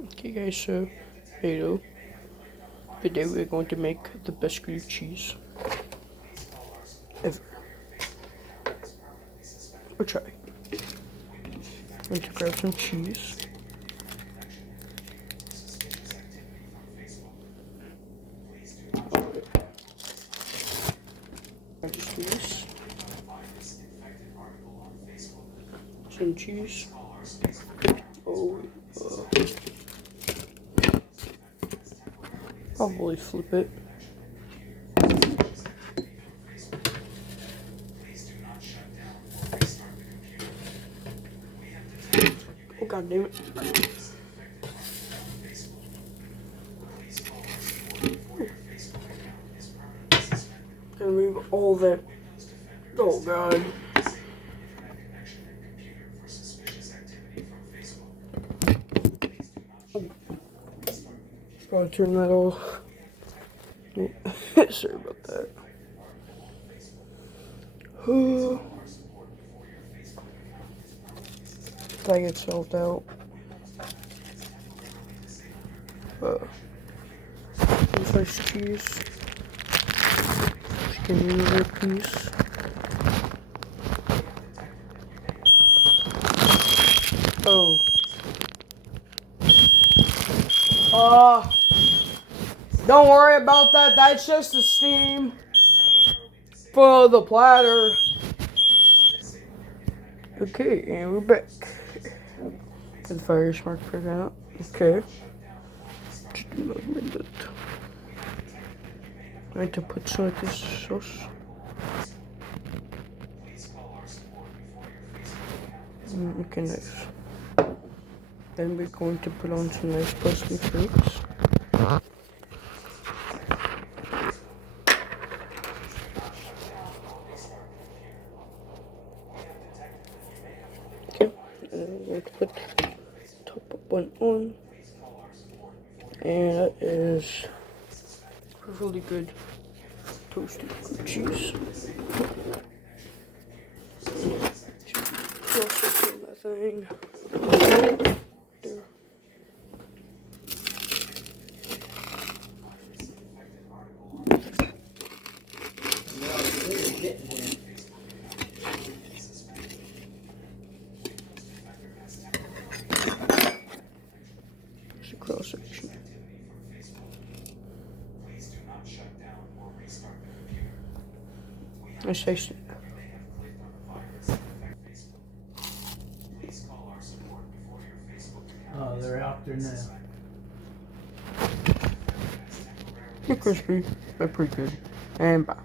Okay guys, so hello. Today we're going to make the best grilled cheese ever. Or try. I'm going to grab some cheese. Just this. Some cheese. Oh, probably flip it. Oh god damn it. Gonna remove all that. Oh god. Probably turn that off. Sorry about that. That gets solved out. Sliced cheese. Just give me another piece. Oh. Don't worry about that. That's just the steam for the platter. Okay, and we're back. The fire spark for that. Okay. Just a minute. I need to put some of this sauce. Okay, nice. Then we're going to put on some nice parsley flakes. Okay, and we're going to put top one on. And that is really good toasted cheese. Toss it in that thing. There. It's a cross section. Let's taste it. Oh, they're out there now. They're crispy. They're pretty good. And bye.